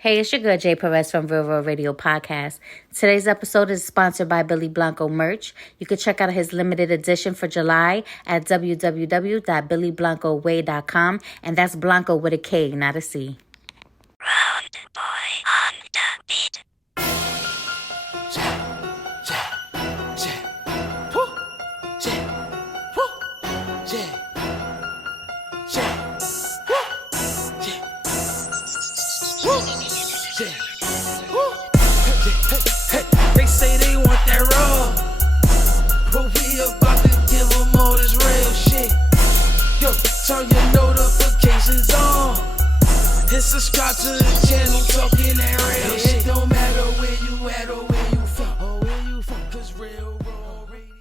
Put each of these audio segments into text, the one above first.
Hey, it's your girl Jay Perez from Real World Radio Podcast. Today's episode is sponsored by Billy Blanco merch. You can check out his limited edition for July at www.billyblancoway.com, and that's Blanco with a K, not a C. Round boy on the beat. They say they want that raw, but we about to give them all this real shit. Yo, turn your notifications on and subscribe to the channel, talking that real shit. It don't matter where you at or where you from, cause Real Raw Radio.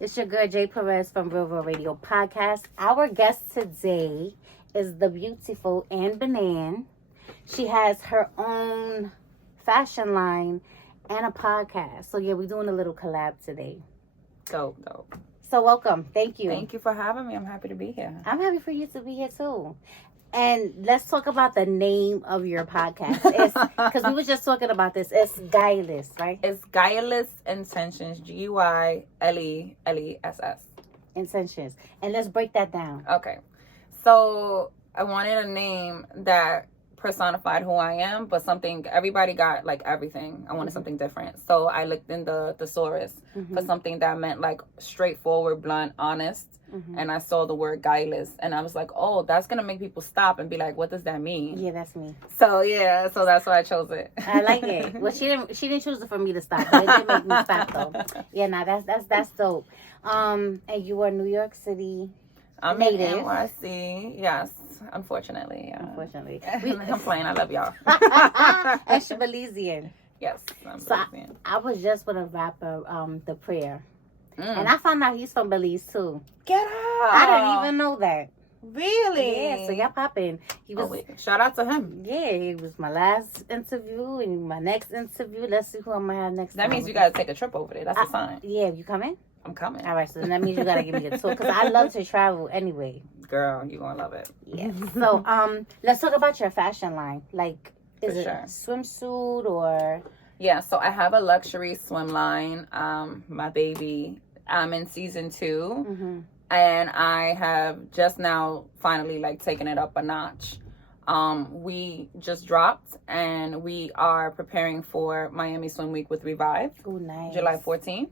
It's your girl Jay Perez from Real World Radio Podcast. Our guest today is the beautiful Annebeanne. She has her own fashion line and a podcast. So yeah, we're doing a little collab today. Dope. So welcome. Thank you. Thank you for having me. I'm happy to be here. I'm happy for you to be here too. And let's talk about the name of your podcast. Because we were just talking about this. It's Guileless, right? It's Guileless Intentions. Guileless. Intentions. And let's break that down. Okay. So I wanted a name that personified who I am, but something everybody got like everything. I wanted something different. So I looked in the thesaurus for something that meant like straightforward, blunt, honest. And I saw the word guileless and I was like, oh, that's gonna make people stop and be like, what does that mean? Yeah, that's me. So that's why I chose it. I like it. Well, she didn't choose it for me to stop, but it did make me stop though. Yeah, that's dope. And you are New York City I'm native. in NYC, yes. Unfortunately. Unfortunately. I'm playing. I love y'all. And she Belizean. Yes, I'm So Belizean. I was just with a rapper, The Prayer. And I found out he's from Belize too. Get out. I didn't even know that. Really? Yeah, so y'all popping. He was Shout out to him. Yeah, it was my last interview and my next interview. Let's see who I'm gonna have next That time. means you gotta take a trip over there. That's a sign. Yeah, you coming? I'm coming. All right, so then that means you gotta give me a tour because I love to travel anyway. Girl, you gonna love it. Yeah. So let's talk about your fashion line. Like, is For it sure. swimsuit or? Yeah, so I have a luxury swim line. My baby. I'm in season 2. And I have just now finally like taken it up a notch. We just dropped and we are preparing for Miami Swim Week with Revive. Oh, nice. July 14th.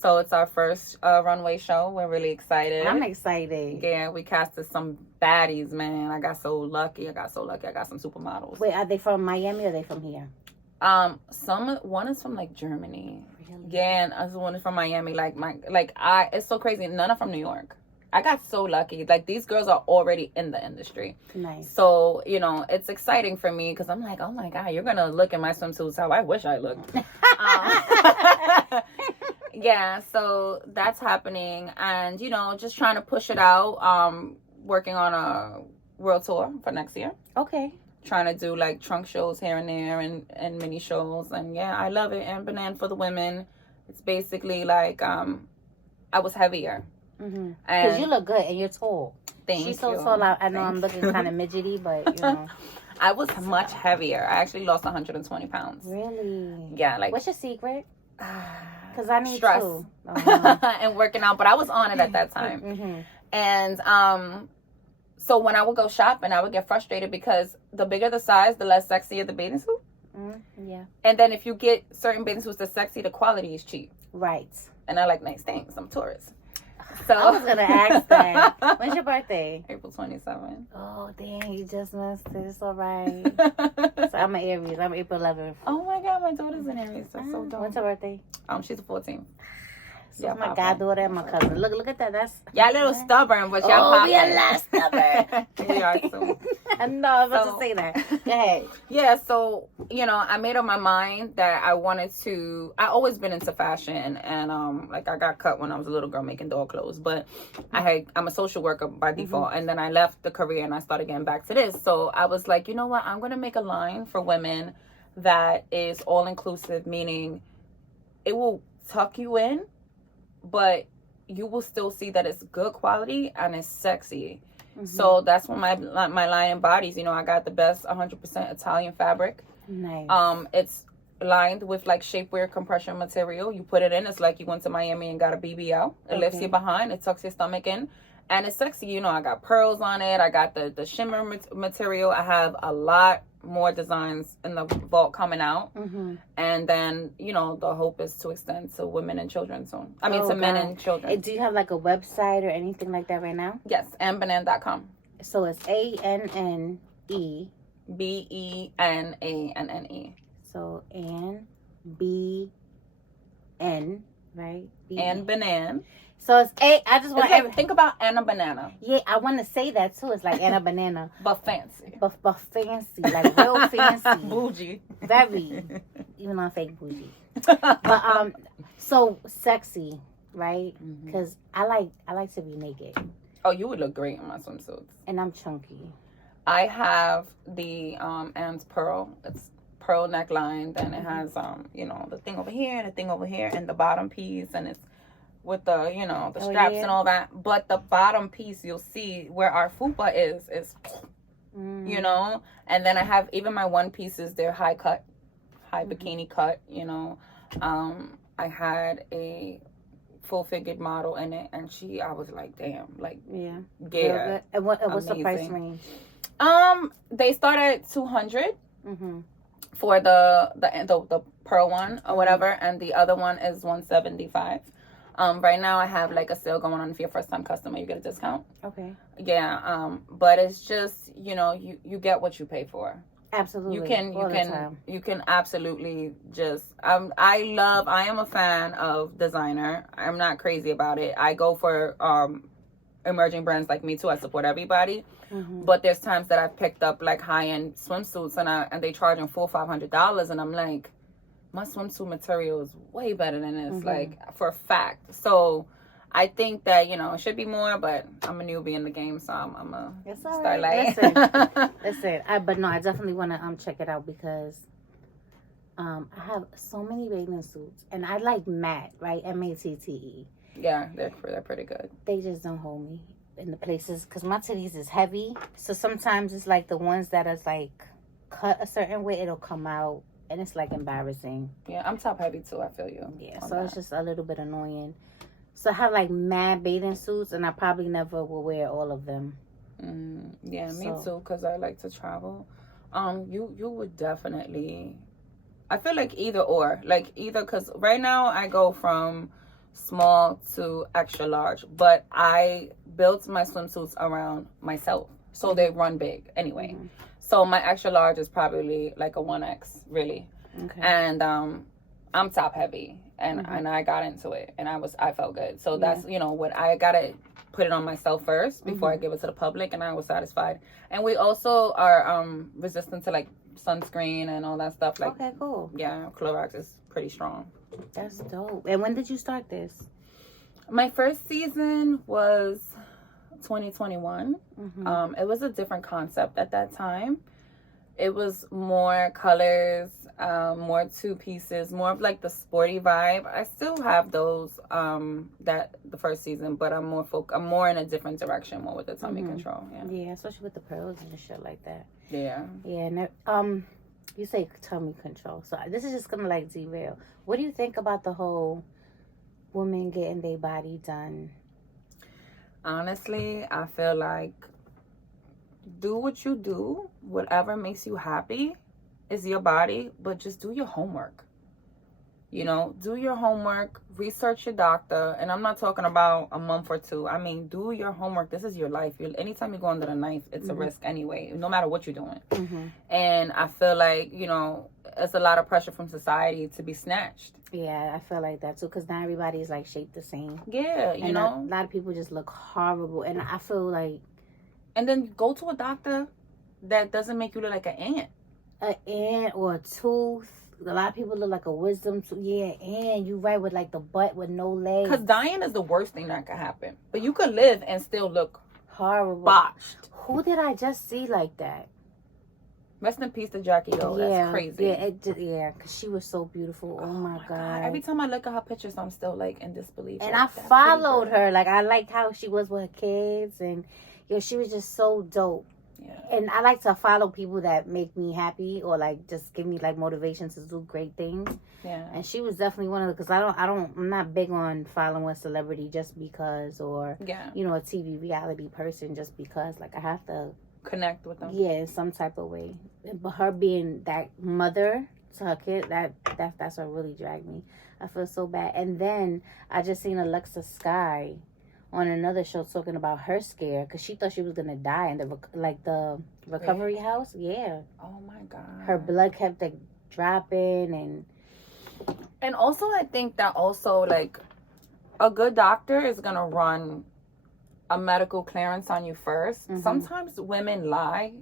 So it's our first runway show. We're really excited. I'm excited. Yeah, we casted some baddies, man. I got so lucky. I got some supermodels. Wait, are they from Miami or are they from here? One is from like Germany. Really? Yeah, and other one is from Miami. It's so crazy. None are from New York. I got so lucky. Like, these girls are already in the industry. Nice. So, it's exciting for me because I'm like, oh my God, you're going to look in my swimsuits how I wish I looked. Yeah, so that's happening. And, just trying to push it out. Working on a world tour for next year. Okay. Trying to do like trunk shows here and there and mini shows. And yeah, I love it. Annebeanne for the women. It's basically like, I was heavier. Because you look good and you're tall. Thank She's so you. tall. I know I'm looking kind of midgety, but I was much heavier. I actually lost 120 pounds. Really? Yeah, like What's your secret? Because I need stress to. and working out, but I was on it at that time. And so when I would go shopping, I would get frustrated because the bigger the size, the less sexy the bathing suit. Yeah. And then if you get certain bathing suits that's sexy, the quality is cheap. Right. And I like nice things. I'm a tourist. So I was going to ask that. When's your birthday? April 27th. Oh, dang. You just missed it. It's all right. So I'm an Aries. I'm April 11th. Oh my God, my daughter's in Aries. That's so dope. When's her birthday? She's a 14th. So my goddaughter and my cousin. Look at that. That's y'all a little stubborn, but y'all popping. we a lot stubborn. We are too. I know, I was about to say that. Go ahead. Yeah, so, I made up my mind that I wanted to, I always been into fashion and, I got cut when I was a little girl making doll clothes, but I'm a social worker by default. And then I left the career and I started getting back to this. So I was like, you know what? I'm going to make a line for women that is all inclusive, meaning it will tuck you in, but you will still see that it's good quality and it's sexy. Mm-hmm. So that's what my line embodies. You know, I got the best 100% Italian fabric. Nice. It's lined with like shapewear compression material. You put it in, it's like you went to Miami and got a BBL. It lifts you behind, it tucks your stomach in, and it's sexy. You know, I got pearls on it, I got the shimmer material. I have a lot more designs in the vault coming out. And then, you know, the hope is to extend to women and children soon. I mean, to men and children. Do you have like a website or anything like that right now? Yes, Annebeanne.com. So it's ANNE BENANNE. So Anne B N, right? Annebeanne. So it's I just want like, think about Anna Banana. Yeah, I want to say that too. It's like Anna Banana, but fancy. But fancy, like real fancy, bougie. Very, even though I'm fake bougie. But so sexy, right? Because I like to be naked. Oh, you would look great in my swimsuits. And I'm chunky. I have the Anne's Pearl. It's pearl neckline. Then it has you know, the thing over here and the thing over here and the bottom piece, and it's with the, you know, the straps and all that. But the bottom piece, you'll see where our fupa is you know. And then I have even my one pieces, they're high cut, high bikini cut, you know. I had a full figured model in it, and I was like, damn, like, yeah. And what's the price range? They start at $200 for the pearl one or whatever, and the other one is $175. Right now I have like a sale going on. If you're a first time customer, you get a discount. Okay. Yeah. But it's just, you know, you get what you pay for. Absolutely. You can absolutely just I am a fan of designer. I'm not crazy about it. I go for emerging brands like me too. I support everybody. But there's times that I've picked up like high end swimsuits and they charging $400-$500, and I'm like, my swimsuit material is way better than this, like, for a fact. So I think that, you know, it should be more, but I'm a newbie in the game, so I'm gonna start like. Listen. But no, I definitely want to check it out because I have so many bathing suits, and I like matte, right? MATTE. Yeah, they're pretty good. They just don't hold me in the places because my titties is heavy. So sometimes it's like the ones that is like cut a certain way, it'll come out. And it's like embarrassing. Yeah, I'm top heavy too. I feel you. Yeah, so it's just a little bit annoying. So I have like mad bathing suits, and I probably never will wear all of them. Yeah, me too, because I like to travel. You would definitely. I feel like either because right now I go from small to extra large, but I built my swimsuits around myself, so they run big anyway. So my extra large is probably like a 1X, really. Okay. And I'm top heavy, and I got into it, and I felt good. So that's, you know, what I gotta put it on myself first before I give it to the public, and I was satisfied. And we also are resistant to like sunscreen and all that stuff. Like, okay, cool. Yeah, Clorox is pretty strong. That's dope. And when did you start this? My first season was 2021. It was a different concept at that time. It was more colors, more two pieces, more of like the sporty vibe. I still have those that the first season, but I'm more in a different direction, more with the tummy control. Yeah, especially with the pearls and shit like that. Yeah. And you say tummy control, so this is just gonna like derail. What do you think about the whole women getting their body done? Honestly, I feel like do what you do, whatever makes you happy is your body, but just do your homework. You know, do your homework, research your doctor, and I'm not talking about a month or two. I mean, do your homework. This is your life. Anytime you go under the knife, it's a risk anyway, no matter what you're doing. And I feel like, you know, it's a lot of pressure from society to be snatched. Yeah, I feel like that too, because not everybody's like shaped the same. Yeah, you know, a lot of people just look horrible, and I feel like. And then go to a doctor that doesn't make you look like an ant. An ant or a tooth. A lot of people look like a wisdom tooth. Yeah, and you right with like the butt with no legs. Because dying is the worst thing that could happen. But you could live and still look horrible. Botched. Who did I just see like that? Rest in peace to Jackie though. Yeah, that's crazy. Yeah, because she was so beautiful. Oh my God. Every time I look at her pictures, I'm still like in disbelief. And I followed her. Like I liked how she was with her kids, and she was just so dope. Yeah. And I like to follow people that make me happy or like just give me like motivation to do great things. Yeah. And she was definitely one of the, because I'm not big on following a celebrity just because, or Yeah. you know, a TV reality person just because. Like I have to Connect with them. yeah, in some type of way. But her being that mother to her kid, that's what really dragged me. I feel so bad. And then I just seen Alexa Sky on another show talking about her scare because she thought she was gonna die in the recovery house. Yeah. Oh my God. Her blood kept like dropping And also, I think that also like a good doctor is gonna run a medical clearance on you 1st. Mhm. Sometimes women lie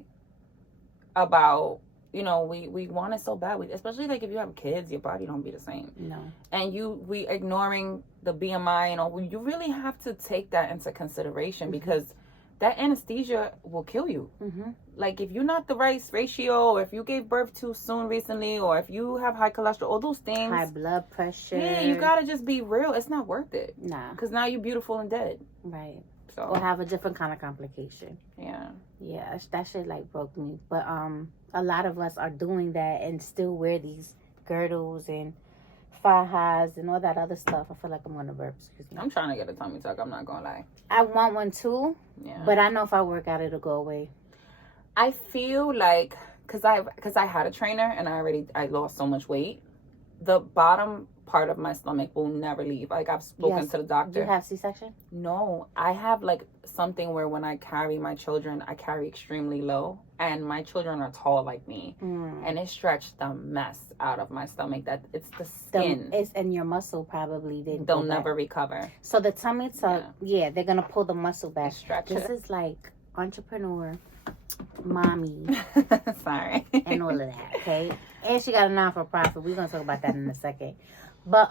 about, you know, we want it so bad. Especially like if you have kids, your body don't be the same. No. And we ignoring the BMI, you know, you really have to take that into consideration because that anesthesia will kill you. Mm-hmm. Like if you're not the right ratio, or if you gave birth too soon recently, or if you have high cholesterol, all those things. High blood pressure. Yeah, you gotta just be real. It's not worth it. Nah. Because now you're beautiful and dead. Right. So. Or have a different kind of complication. Yeah. Yeah, that shit like broke me. But a lot of us are doing that and still wear these girdles and fajas and all that other stuff. I feel like I'm gonna burp. Excuse me. I'm trying to get a tummy tuck. I'm not gonna lie. I want one too. Yeah. But I know if I work out, it'll go away. I feel like because I had a trainer and I lost so much weight. The bottom part of my stomach will never leave. Like I've spoken to the doctor. Do you have C-section? No, I have like something where when I carry my children, I carry extremely low, and my children are tall like me, and it stretched the mess out of my stomach. That it's the skin. It's and your muscle probably didn't. They'll never recover. So the tummy tuck, yeah, they're gonna pull the muscle back. Stretch this it. is like entrepreneur, mommy, sorry, and all of that. Okay, and she got a non-for-profit. We're gonna talk about that in a second. But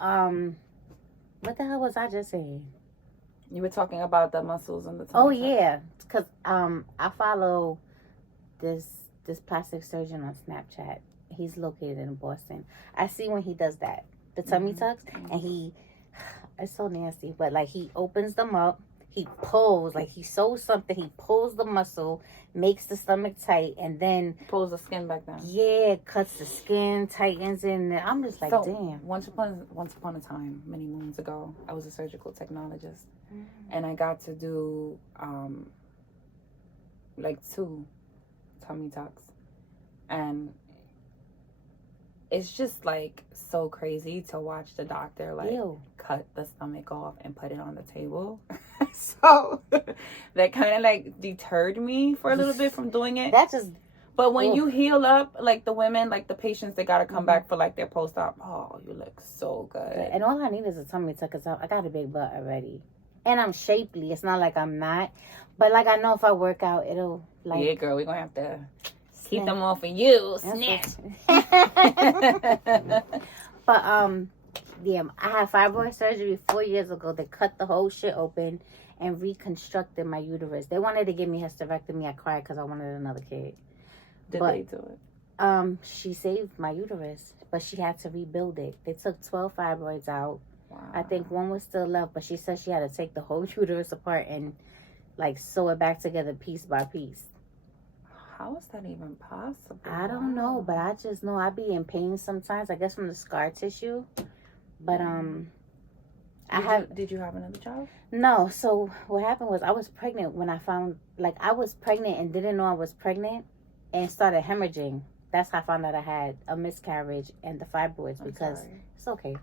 what the hell was I just saying? You were talking about the muscles and the tummy Oh tuck. yeah, because I follow this plastic surgeon on Snapchat. He's located in Boston. I see when he does that, the tummy tucks, and it's so nasty. But like he opens them up, he pulls, like he sews something, he pulls the muscle, makes the stomach tight, and then pulls the skin back down. Yeah, cuts the skin, tightens it. And I'm just like, so, damn. Once upon a time, many moons ago, I was a surgical technologist, and I got to do like 2 tummy tucks, and it's just like so crazy to watch the doctor like cut the stomach off and put it on the table. So that kind of like deterred me for a little bit from doing it. But when you heal up, like the women, like the patients, they gotta come back for like their post-op. Oh, you look so good. And all I need is a tummy tuck because I got a big butt already, and I'm shapely. It's not like I'm not, but like I know if I work out, it'll like. Yeah, girl, we're gonna have to keep them off of you. Snatch. But yeah, I had fibroid surgery 4 years ago. They cut the whole shit open and reconstructed my uterus. They wanted to give me hysterectomy. I cried because I wanted another kid. Did they do it? She saved my uterus, but she had to rebuild it. They took 12 fibroids out. Wow. I think one was still left, but she said she had to take the whole uterus apart and like sew it back together piece by piece. How is that even possible? I don't know, but I just know I be in pain sometimes. I guess from the scar tissue. But Did you have another child? No. So what happened was I was pregnant when I found I was pregnant and didn't know I was pregnant and started hemorrhaging. That's how I found out I had a miscarriage and the fibroids because it's okay.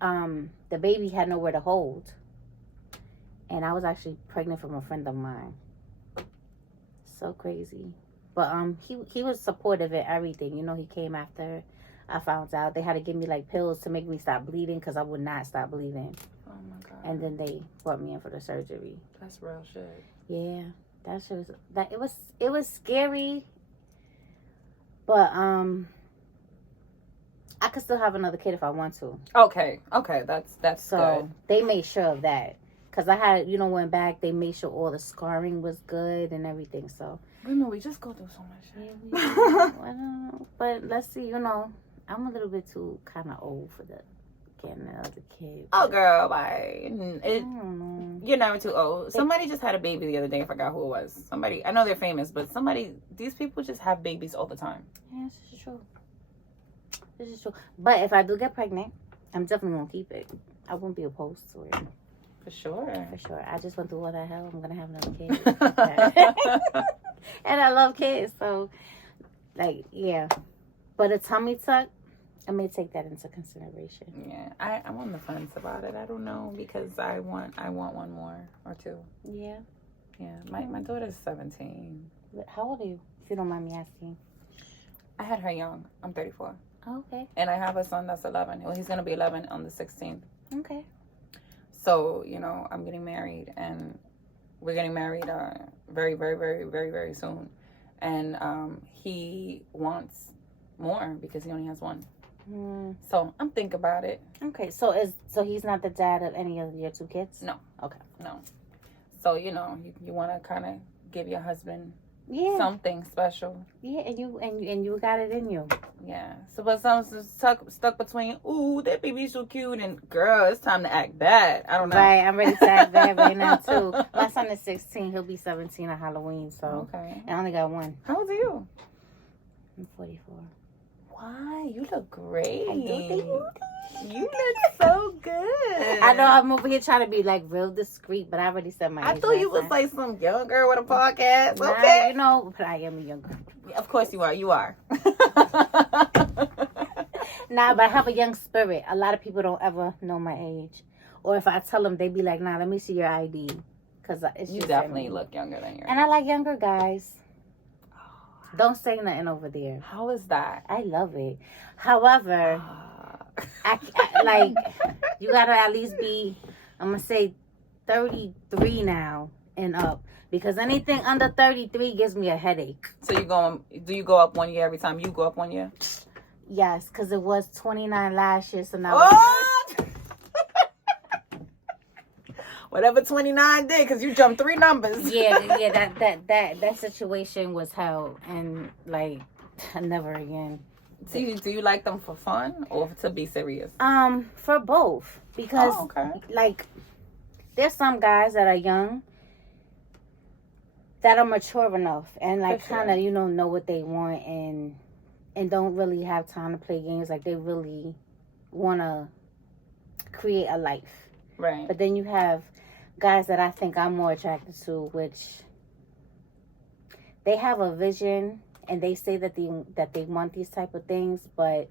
The baby had nowhere to hold, and I was actually pregnant from a friend of mine. So crazy. But he was supportive in everything. You know, he came after I found out. They had to give me like pills to make me stop bleeding because I would not stop bleeding. Oh my God. And then they brought me in for the surgery. That's real shit. Yeah, that shit was it was scary. But I could still have another kid if I want to. Okay, that's so good. They made sure of that. Because I had, went back, they made sure all the scarring was good and everything, so. Women, we just go through so much shit. Yeah, I don't know. But let's see, I'm a little bit too kind of old for the getting another kid. Oh, girl, bye. I don't know. You're never too old. Somebody just had a baby the other day. I forgot who it was. Somebody, I know they're famous, but these people just have babies all the time. Yeah, this is true. This is true. But if I do get pregnant, I'm definitely gonna keep it. I won't be opposed to it. For sure. For sure. I just went through all that hell. I'm gonna have another kid. And I love kids, so like, yeah. But a tummy tuck, I may take that into consideration. Yeah, I'm on the fence about it. I don't know, because I want one more or two. Yeah. Yeah, my daughter's 17. How old are you, if you don't mind me asking? I had her young. I'm 34. Oh, okay. And I have a son that's 11. Well, he's going to be 11 on the 16th. Okay. So, I'm getting married, and we're getting married very, very, very, very, very soon. And he wants more because he only has one. So I'm thinking about it. Okay, so he's not the dad of any of your two kids? No. Okay. No. So, you want to kind of give your husband something special. Yeah, and you got it in you. Yeah. So, but someone's stuck between, ooh, that baby's so cute, and girl, it's time to act bad. I don't know. Right, I'm ready to act bad right now too. My son is 16. He'll be 17 on Halloween. So Okay. I only got one. How old are you? I'm 44. Why? You look great. I do think you look so good. I know I'm over here trying to be like real discreet, but I already said my I age thought you last was time. like some young girl with a podcast. Nah, Okay. but I am a young girl. Of course you are. You are. Nah, but I have a young spirit. A lot of people don't ever know my age. Or if I tell them, they be like, nah, let me see your ID. Because it's You just definitely me. look younger than your And I like younger guys. Don't say nothing over there. How is that? I love it. However, I like, you gotta at least be, I'm gonna say 33 now and up. Because anything under 33 gives me a headache. So do you go up 1 year every time you go up 1 year? Yes, because it was 29 last year, so now What? Whatever 29 did, because you jumped 3 numbers. yeah, that situation was hell, and like never again. Do you like them for fun or to be serious? For both, because like there's some guys that are young that are mature enough and like kind of know what they want and don't really have time to play games. Like they really want to create a life, Right. But then you have guys that I think I'm more attracted to, which they have a vision and they say that they want these type of things, but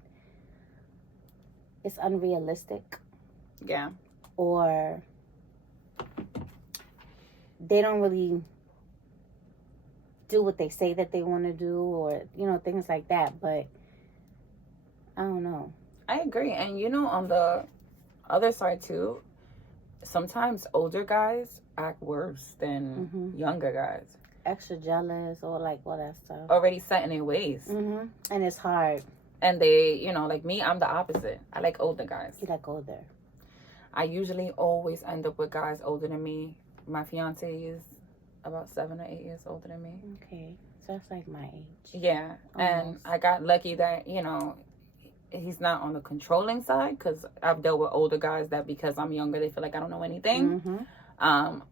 it's unrealistic. Yeah. Or they don't really do what they say that they want to do, or things like that. But I don't know. I agree. And on the other side too, sometimes older guys act worse than younger guys. Extra jealous or like all that stuff. Already set in their ways. And it's hard. And they, like me, I'm the opposite. I like older guys. You like older. I usually always end up with guys older than me. My fiance is about 7 or 8 years older than me. Okay. So that's like my age. Yeah. Almost. And I got lucky that, he's not on the controlling side, because I've dealt with older guys that because I'm younger, they feel like I don't know anything.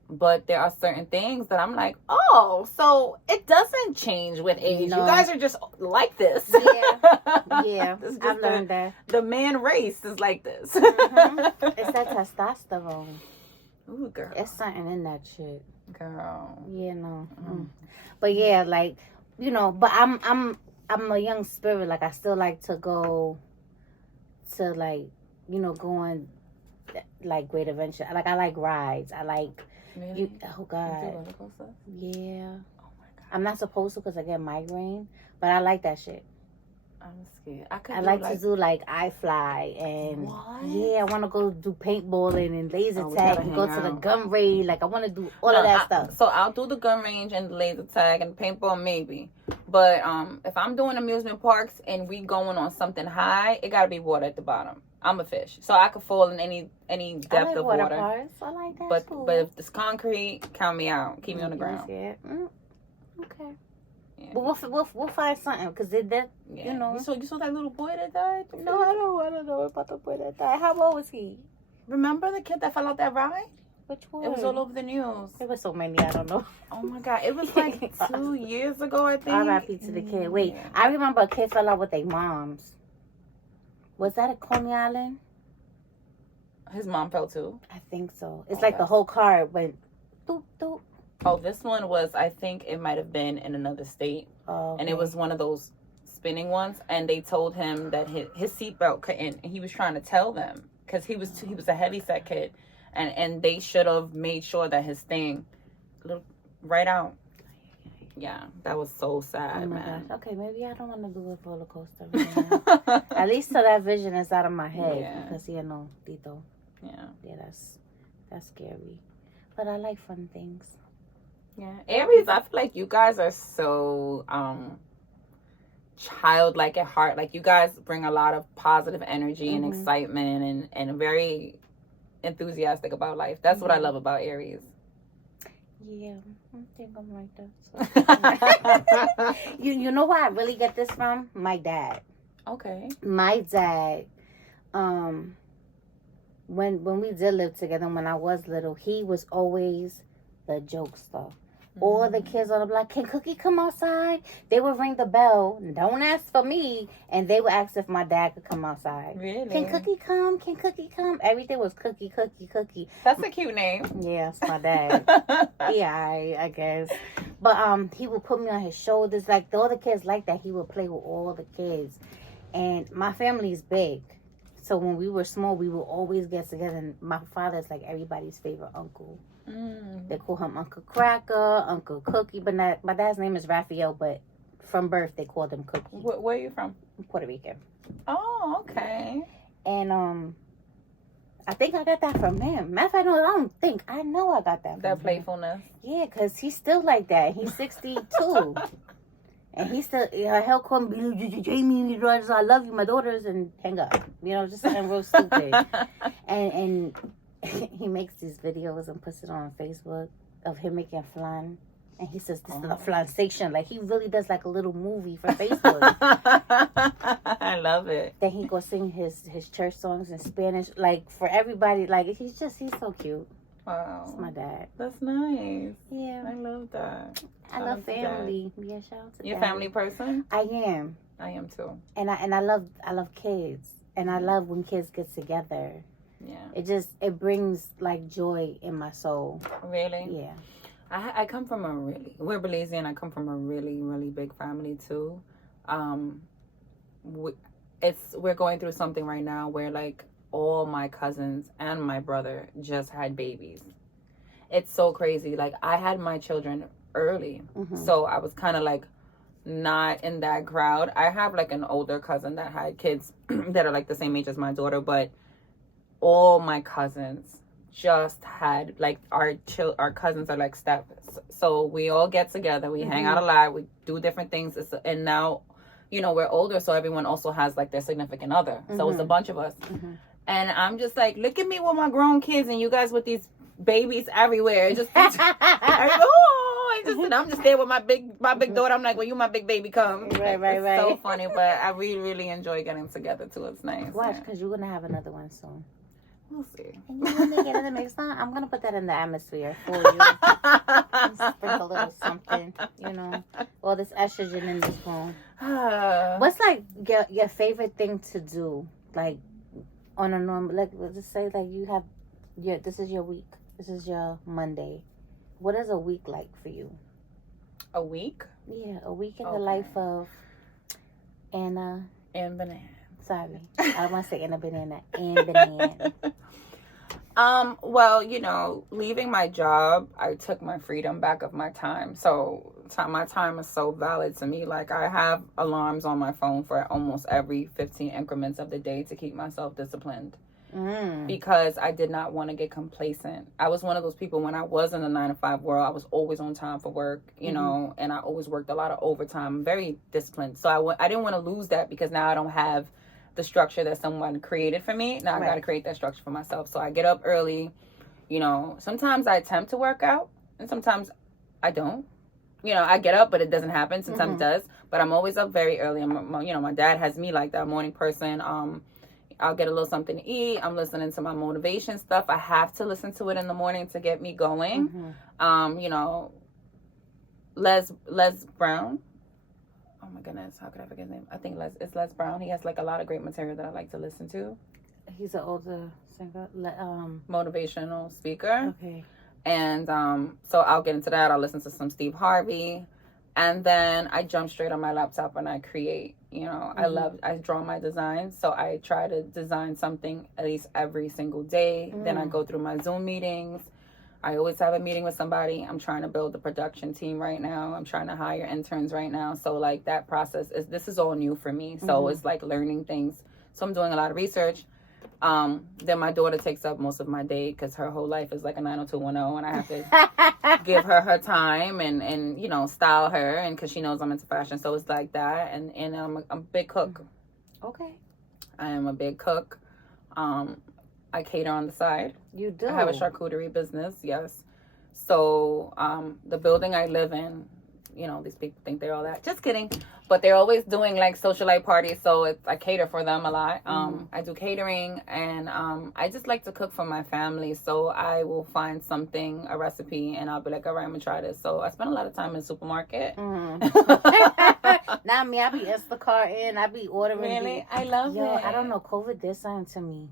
But there are certain things that I'm like, oh, so it doesn't change with age. No. You guys are just like this. Yeah. I've learned that. The man race is like this. It's that testosterone. Ooh, girl. It's something in that shit. Girl. Yeah, no. But yeah, like, but I'm a young spirit. Like, I still like to go to, like, go on, like, great adventure. Like, I like rides. I like, Really? oh, God. You do roller coasters? Yeah. Oh, my God. I'm not supposed to because I get migraine, but I like that shit. I'm scared. I like to do, like, I fly and, What? yeah, I want to go do paintballing and laser we tag gotta and go hang to the out. gun range. Like, I want to do all of that stuff. So I'll do the gun range and the laser tag and paintball maybe. But if I'm doing amusement parks and we going on something high, it gotta be water at the bottom. I'm a fish, so I could fall in any I depth like of water water. parks. I like that. But too. if it's concrete, count me out. Keep me on the ground. Yeah. Okay. Yeah. But we'll find something because they did. Yeah. You know. You saw that little boy that died? No, I don't know about the boy that died. How old was he? Remember the kid that fell out that ride? Which one? It was all over the news. There was so many. I don't know. Oh my God! It was like 2 years ago, I think. R.I.P. to the kid. Wait, I remember a kid fell out with their moms. Was that at Coney Island? His mom fell too. I think so. It's like the whole car went doop doop. Oh, this one was, I think it might have been in another state. Oh, And it was one of those spinning ones. And they told him that his seatbelt couldn't. And he was trying to tell them because he was a heavyset kid. And they should have made sure that his thing right out. Yeah, that was so sad, man. Gosh. Okay, maybe I don't want to do a roller coaster right now. At least till that vision is out of my head. Yeah. Because, Tito. Yeah. Yeah, that's scary. But I like fun things. Yeah. Aries, I feel like you guys are so childlike at heart. Like, you guys bring a lot of positive energy and excitement and very enthusiastic about life. That's what I love about Aries. Yeah, I think I'm like that. So. you know where I really get this from? My dad. Okay. My dad, when we did live together, when I was little, he was always the jokester. All the kids on the block, can Cookie come outside? They would ring the bell, don't ask for me, and they would ask if my dad could come outside. Really? Can Cookie come? Can Cookie come? Everything was Cookie, Cookie, Cookie. That's a cute name. Yeah, it's my dad. Yeah, I guess. But he would put me on his shoulders. Like, all the kids like that. He would play with all the kids. And my family's big. So when we were small, we would always get together. And my father's like everybody's favorite uncle. They call him Uncle Cracker, Uncle Cookie. But my dad's name is Raphael, but from birth they called him Cookie. Where are you from? Puerto Rican. Oh, okay. And I think I got that from him. Matter of fact, I don't think. I know I got that from That him. playfulness. Yeah, because he's still like that. He's 62. And he's still, he'll call me, Jamie, I love you, my daughters, and hang up. Just something real stupid. And he makes these videos and puts it on Facebook of him making flan. And he says, this is a flan station. Like, he really does like a little movie for Facebook. I love it. Then he go sing his church songs in Spanish. Like, for everybody, like, he's so cute. Wow. It's my dad. That's nice. Yeah. I love that. I love family. Yeah, shout out to You're a Dad. family person? I am. I am too. And I love kids. And I love when kids get together. Yeah. It brings like joy in my soul. Really? Yeah. I come from we're Belizean. I come from a really, really big family too. We're going through something right now where like all my cousins and my brother just had babies. It's so crazy. Like, I had my children early. So I was kind of like not in that crowd. I have like an older cousin that had kids that are like the same age as my daughter, but all my cousins just had like our cousins are like steps. So we all get together, we hang out a lot, we do different things, and now we're older, so everyone also has like their significant other. So it's a bunch of us. And I'm just like, look at me with my grown kids and you guys with these babies everywhere. Just and I'm just there with my big daughter. I'm like, well, you my big baby, come. Right. So funny, but I really enjoy getting together too. It's nice. Watch, because you're gonna have another one soon. We'll see. And you're gonna get in the mix. I'm gonna put that in the atmosphere for you. Sprinkle a little something, all this estrogen in this room. What's like your favorite thing to do, like on a normal, like let's just say like you have this is your week, this is your Monday. What is a week like for you? A week? Yeah, a week in the life of Anna and Banana. Sorry, I want to say Annebeanne and Banana. Well, leaving my job, I took my freedom back of my time. So my time is so valid to me. Like, I have alarms on my phone for almost every 15 increments of the day to keep myself disciplined. Because I did not want to get complacent. I was one of those people when I was in the 9-to-5 world, I was always on time for work, and I always worked a lot of overtime. I'm very disciplined. So I didn't want to lose that because now I don't have the structure that someone created for me. Now I got to create that structure for myself. So I get up early. Sometimes I attempt to work out and sometimes I don't. you know, I get up, but it doesn't happen. Sometimes it does, but I'm always up very early. You know, my dad has me like that morning person. I'll get a little something to eat. I'm listening to my motivation stuff. I have to listen to it in the morning to get me going. You know, Les Brown. Oh my goodness, how could I forget his name? I think it's Les Brown. He has like a lot of great material that I like to listen to. He's an older singer, motivational speaker. Okay. And so I'll get into that. I'll listen to some Steve Harvey, and then I jump straight on my laptop and I create. You know, I draw my designs, so I try to design something at least every single day. Then I go through my Zoom meetings. I always have a meeting with somebody. I'm trying to build the production team right now. I'm trying to hire interns right now. So like that process this is all new for me. So it's like learning things. So I'm doing a lot of research. Then my daughter takes up most of my day because her whole life is like a 90210, and I have to give her time and you know, style her, and because she knows I'm into fashion. So it's like that. And I'm a big cook. Okay. I am a big cook. I cater on the side. You do? I have a charcuterie business, yes. So the building I live in, you know, these people think they're all that. Just kidding. But they're always doing like socialite parties, so I cater for them a lot. I do catering, and I just like to cook for my family. So I will find something, a recipe, and I'll be like, all right, I'm gonna try this. So I spend a lot of time in the supermarket. Not me. I be Instacarting. I be ordering. Really? I love it. I don't know. COVID did something to me.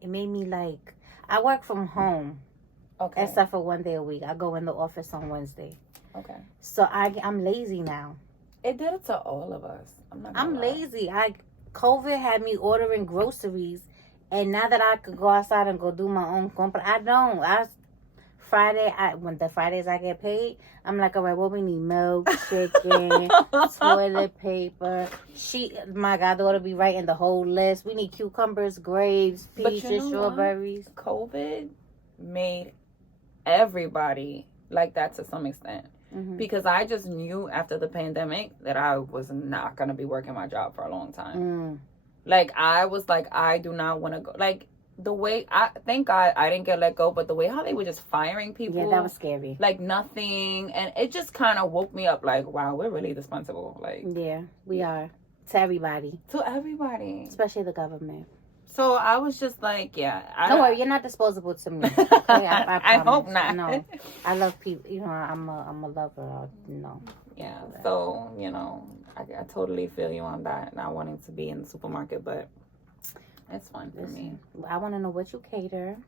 It made me like, I work from home. Okay. Except for one day a week. I go in the office on Wednesday. Okay. So I'm lazy now. It did it to all of us. I'm lazy. COVID had me ordering groceries, and now that I could go outside and go do my own company, I don't. When the Fridays I get paid, I'm like, all right, what we need? Milk, chicken, toilet paper. My goddaughter be writing the whole list. We need cucumbers, grapes, peaches, strawberries. What? COVID made everybody like that to some extent. Because I just knew after the pandemic that I was not going to be working my job for a long time. Like, I was like, I do not want to go. Like, the way, thank God I didn't get let go, but the way how they were just firing people. Yeah, that was scary. Like, nothing. And it just kind of woke me up like, wow, we're really dispensable. Like, yeah, we are. To everybody. To everybody. Especially the government. So I was just like, yeah. Don't worry, you're not disposable to me. Okay? I hope not. No, I love people. You know, I'm a lover. Yeah. So you know, I totally feel you on that. Not wanting to be in the supermarket, but it's fun for me. I want to know what you cater.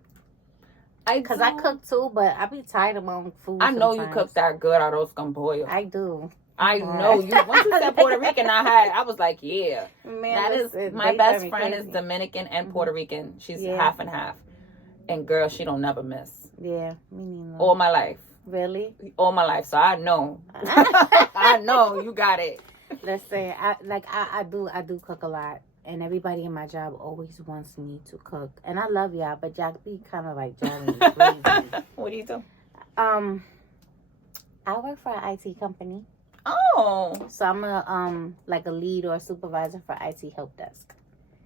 Because I cook too, but I be tired of my own food. I know you cook that good arroz con pollo. I do. I know you. Once you said Puerto Rican, I was like, yeah. Man, that is my best friend is Dominican and Puerto Rican. She's half and half, and girl, she don't never miss. Yeah, me neither. All my life. Really? All my life. So I know. I know you got it. Listen, I do cook a lot, and everybody in my job always wants me to cook, and I love y'all, but y'all be kind of like driving me crazy. What do you do? I work for an IT company. Oh. So I'm a lead or a supervisor for IT help desk.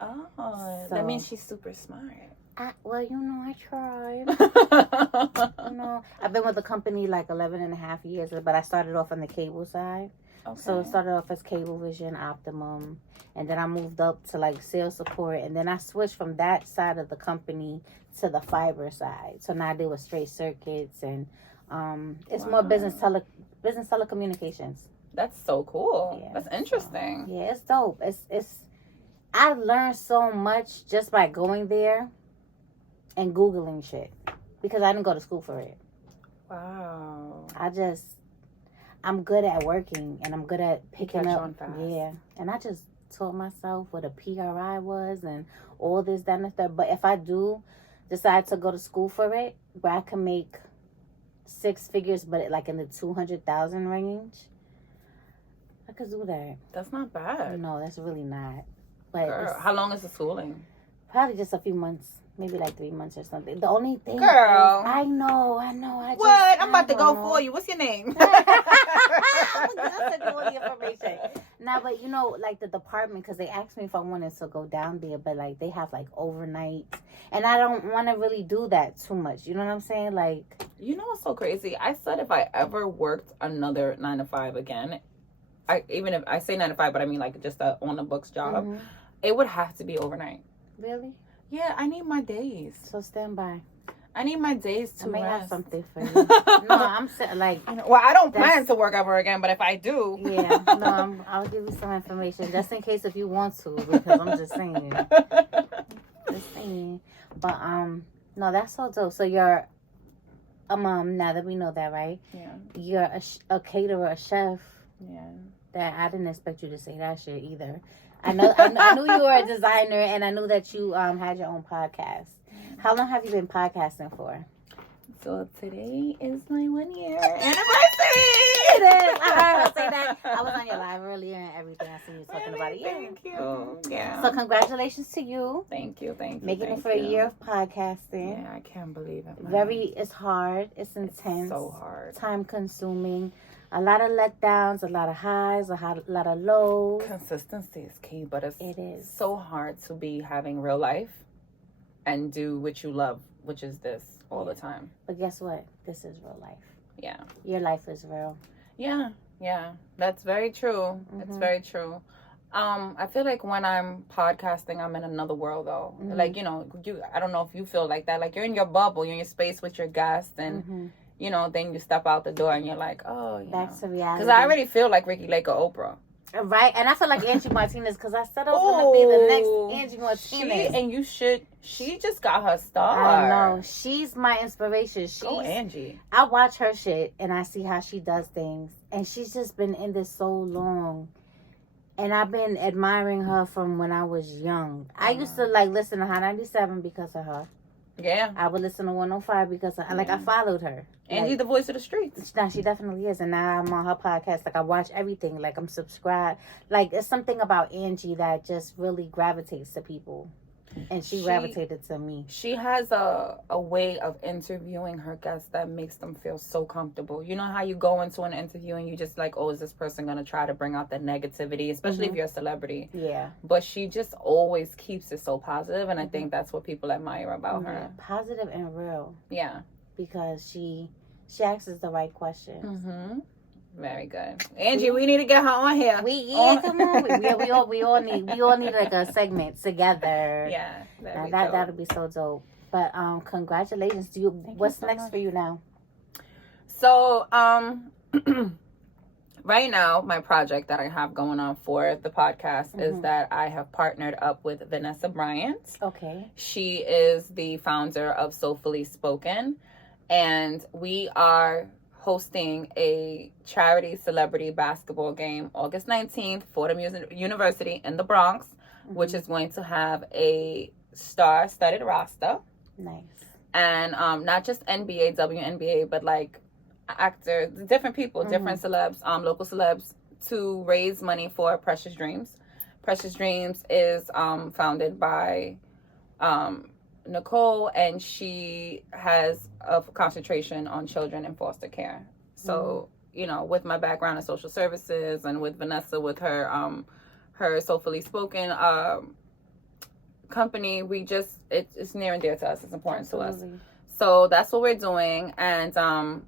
Oh, so, that means she's super smart. Well, I tried. I've been with the company like 11 and a half years, but I started off on the cable side. Okay. So it started off as Cablevision, Optimum, and then I moved up to like sales support, and then I switched from that side of the company to the fiber side. So now I deal with straight circuits, and it's more business telecommunications. That's so cool. Yeah, that's interesting. So, yeah, it's dope. It's I learned so much just by going there and Googling shit, because I didn't go to school for it. Wow. I'm good at working, and I'm good at picking up. On fast. Yeah. And I just taught myself what a PRI was and all this, that, and that. But if I do decide to go to school for it, where I can make 6 figures, but like in the 200,000 range, I could do that. That's not bad. No, that's really not. But girl, how long is the schooling? Probably just a few months, maybe like 3 months or something. The only thing, girl, I know. I'm about to go for you. What's your name? I'm gonna send you all the information. Nah, but like the department, because they asked me if I wanted to go down there, but like they have like overnights, and I don't want to really do that too much. You know what I'm saying? Like, You know what's so crazy? I said if I ever worked another 9 to 5 again, even if I say 9 to 5, but I mean like just a on the books job, it would have to be overnight. Really? Yeah, I need my days. So stand by. I need my days to I may have rest. something for you. No, I'm like. Well, I don't plan to work ever again, but if I do, Yeah, no, I'll give you some information just in case if you want to, because I'm just saying. Just saying. But no, that's so dope. So you're a mom now that we know that, right? Yeah. You're a caterer, a chef. Yeah. That I didn't expect you to say that shit either. I knew you were a designer, and I knew that you had your own podcast. How long have you been podcasting for? So today is my 1 year anniversary. It is. I heard her say that. I was on your live earlier and everything. I see you talking about it. Yeah. Thank you. Yeah. So congratulations to you. Thank you. Making it for a year of podcasting. Yeah, I can't believe it. Man. It's hard. It's intense. It's so hard. Time consuming. A lot of letdowns, a lot of highs, a lot of lows. Consistency is key, but it is so hard to be having real life and do what you love, which is this all the time. But guess what? This is real life. Yeah. Your life is real. Yeah. That's very true. It's very true. I feel like when I'm podcasting, I'm in another world though. Like, I don't know if you feel like that. Like you're in your bubble, you're in your space with your guests and then you step out the door and you're like, oh, back to reality. Because I already feel like Ricky Lake or Oprah. Right, and I feel like Angie Martinez because I said I was going to be the next Angie Martinez. She just got her star. I know. She's my inspiration. Go Angie. I watch her shit and I see how she does things. And she's just been in this so long. And I've been admiring her from when I was young. I used to listen to Hot 97 because of her. Yeah. I would listen to 105 because of, I followed her. Angie, the voice of the streets. No, she definitely is. And now I'm on her podcast. Like, I watch everything. Like, I'm subscribed. Like, it's something about Angie that just really gravitates to people. And she gravitated to me. She has a way of interviewing her guests that makes them feel so comfortable. You know how you go into an interview and you just like, oh, is this person going to try to bring out the negativity? Especially if you're a celebrity. Yeah. But she just always keeps it so positive. And I think that's what people admire about her. Positive and real. Yeah. Because she asks the right questions. Very good, Angie. We need to get her on here. Come on. We all need like a segment together. Yeah, that'll be so dope. But congratulations. What's next for you now? So right now, my project that I have going on for the podcast is that I have partnered up with Vanessa Bryant. Okay. She is the founder of Soulfully Spoken, and we are hosting a charity celebrity basketball game August 19th, Fordham University in the Bronx, which is going to have a star-studded roster. Nice. And not just NBA, WNBA, but like actors, different people, different celebs, local celebs, to raise money for Precious Dreams. Precious Dreams is founded by Nicole, and she has a concentration on children in foster care. So, with my background in social services and with Vanessa, with her Soulfully Spoken company, it's near and dear to us. It's important to us. So that's what we're doing. And,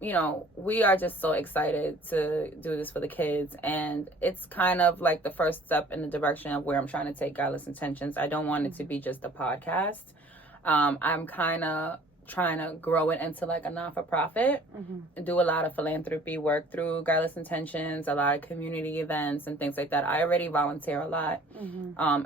we are just so excited to do this for the kids. And it's kind of like the first step in the direction of where I'm trying to take Godless Intentions. I don't want it to be just a podcast. I'm kind of trying to grow it into like a non-for-profit and do a lot of philanthropy work through Godless Intentions, a lot of community events and things like that. I already volunteer a lot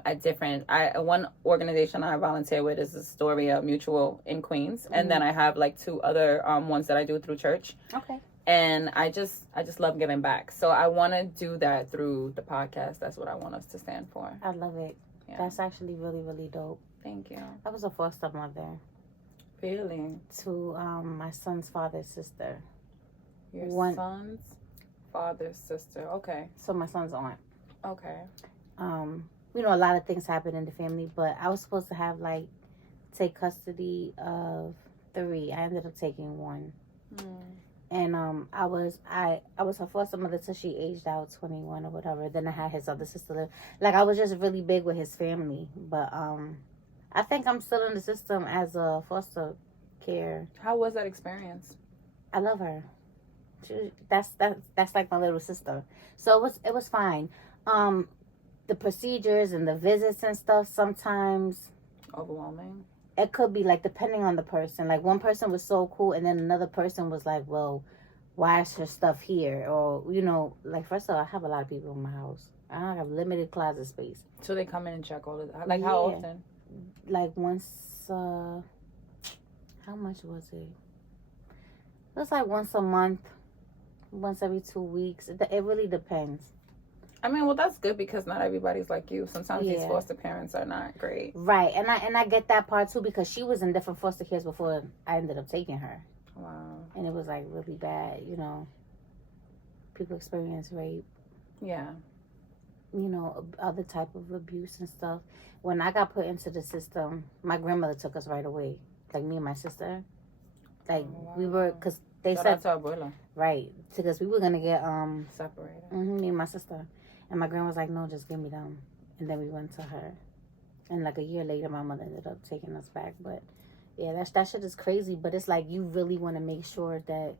at different, one organization I volunteer with is Astoria Mutual in Queens. And then I have like 2 other ones that I do through church. Okay. And I just love giving back. So I want to do that through the podcast. That's what I want us to stand for. I love it. Yeah. That's actually really, really dope. Thank you. I was a foster mother. Really? To my son's father's sister. Your son's father's sister. Okay. So my son's aunt. Okay. A lot of things happen in the family, but I was supposed to have take custody of 3. I ended up taking 1. And I was her foster mother till she aged out 21 or whatever. Then I had his other sister live. Like, I was just really big with his family. But I think I'm still in the system as a foster care. How was that experience? I love her. That's like my little sister. So it was fine. The procedures and the visits and stuff, sometimes Overwhelming. it could be like depending on the person. Like one person was so cool, and then another person was like, well, why is her stuff here? Or, you know, like, first of all, I have a lot of people in my house. I have limited closet space. So they come in and check all of that. Like, how often? Like once, how much was it? It was like once a month, once every 2 weeks. It really depends. I mean, well, that's good because not everybody's like you. Sometimes these foster parents are not great. Right, and I get that part too, because she was in different foster cares before I ended up taking her. Wow. And it was like really bad, you know. People experience rape. Yeah. You know, other type of abuse and stuff. When I got put into the system, my grandmother took us right away. Like me and my sister. Like we were, because they said, to abuela. Right, because we were going to get separated. Me and my sister. And my grandma was like, no, just give me them. And then we went to her. And like a year later, my mother ended up taking us back. But yeah, that shit is crazy. But it's like, you really want to make sure that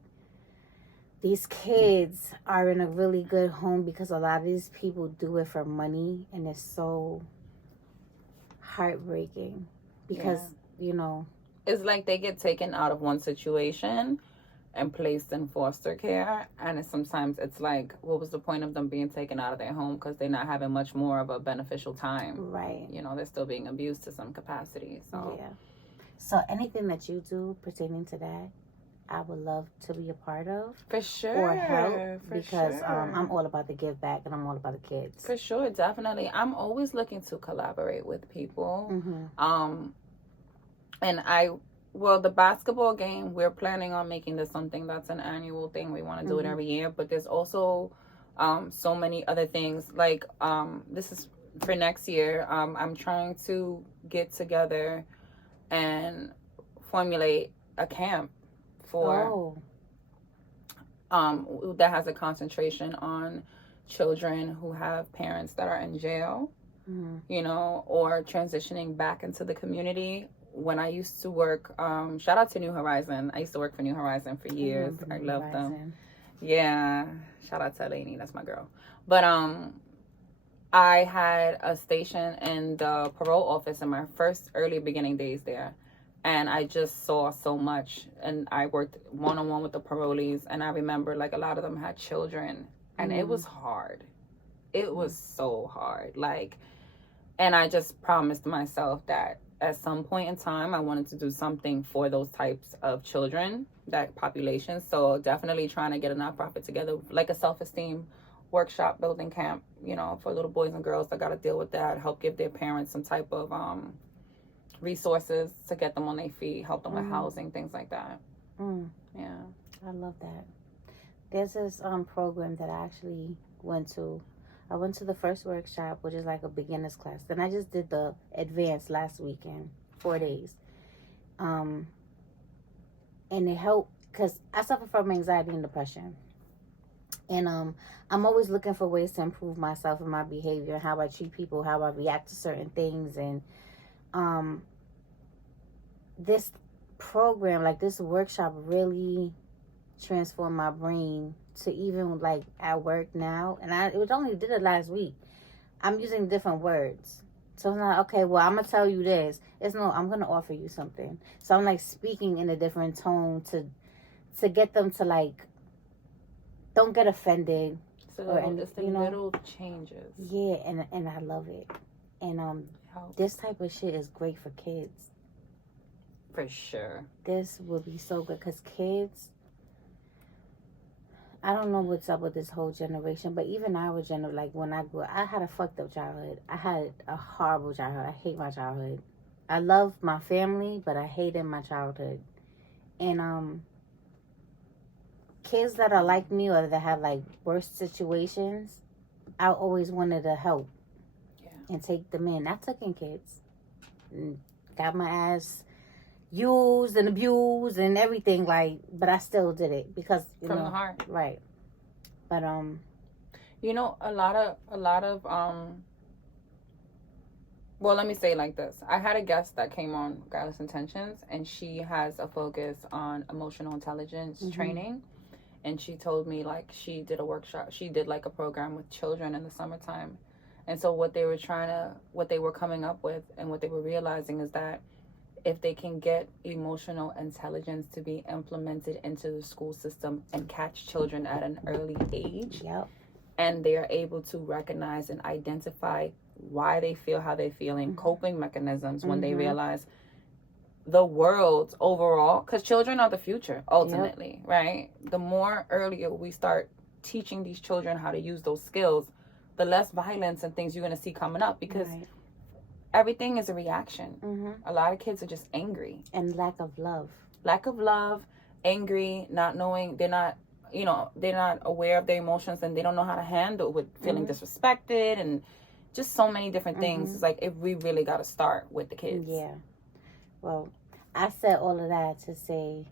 these kids are in a really good home, because a lot of these people do it for money. And it's so heartbreaking because, you know. It's like they get taken out of one situation and placed in foster care, and sometimes it's like, what was the point of them being taken out of their home? Because they're not having much more of a beneficial time, right? You know, they're still being abused to some capacity. So yeah. So anything that you do pertaining to that, I would love to be a part of, for sure, or help, because I'm all about the give back, and I'm all about the kids. For sure, definitely. I'm always looking to collaborate with people. And well, the basketball game, we're planning on making this something that's an annual thing. We want to do it every year, but there's also so many other things. Like this is for next year. I'm trying to get together and formulate a camp for that has a concentration on children who have parents that are in jail, you know, or transitioning back into the community. When I used to work, shout out to New Horizon. I used to work for New Horizon for years. I love them. Yeah. Shout out to Eleni. That's my girl. But I had a station in the parole office in my first early beginning days there. And I just saw so much. And I worked one-on-one with the parolees. And I remember, like, a lot of them had children. And it was hard. It was so hard. Like, and I just promised myself that at some point in time, I wanted to do something for those types of children, that population. So definitely trying to get a nonprofit together, like a self-esteem workshop building camp, you know, for little boys and girls that got to deal with that, help give their parents some type of resources to get them on their feet, help them with housing, things like that. Yeah. I love that. There's this program that I actually went to. I went to the first workshop, which is like a beginner's class. Then I just did the advanced last weekend, 4 days. And it helped because I suffer from anxiety and depression. And I'm always looking for ways to improve myself and my behavior, how I treat people, how I react to certain things. And this program, like this workshop, really transformed my brain to even like at work now. And it was only did it last week. I'm using different words. So it's not, okay, well, I'm going to tell you this. It's no, I'm going to offer you something. So I'm like speaking in a different tone to get them to like, don't get offended. So it's the little changes. Yeah, and I love it. And this type of shit is great for kids. For sure. This would be so good because kids, I don't know what's up with this whole generation, but even our generation, like when I grew up, I had a fucked up childhood. I had a horrible childhood. I hate my childhood. I love my family, but I hated my childhood. And kids that are like me or that have like worse situations, I always wanted to help and take them in. I took in kids and got my ass used and abused and everything, like, but I still did it because from the heart, right? But a lot of Well, let me say it like this. I had a guest that came on Guileless Intentions, and she has a focus on emotional intelligence training. And she told me, like, she did a workshop. She did, like, a program with children in the summertime. And so what they were coming up with and what they were realizing is that if they can get emotional intelligence to be implemented into the school system and catch children at an early age, and they are able to recognize and identify why they feel how they're feeling, coping mechanisms when they realize the world overall, because children are the future ultimately, right? The more earlier we start teaching these children how to use those skills, the less violence and things you're going to see coming up, because everything is a reaction. A lot of kids are just angry. And lack of love, angry, not knowing, they're not aware of their emotions, and they don't know how to handle with feeling disrespected, and just so many different things. It's like, if we really got to start with the kids. Yeah. Well, I said all of that to say,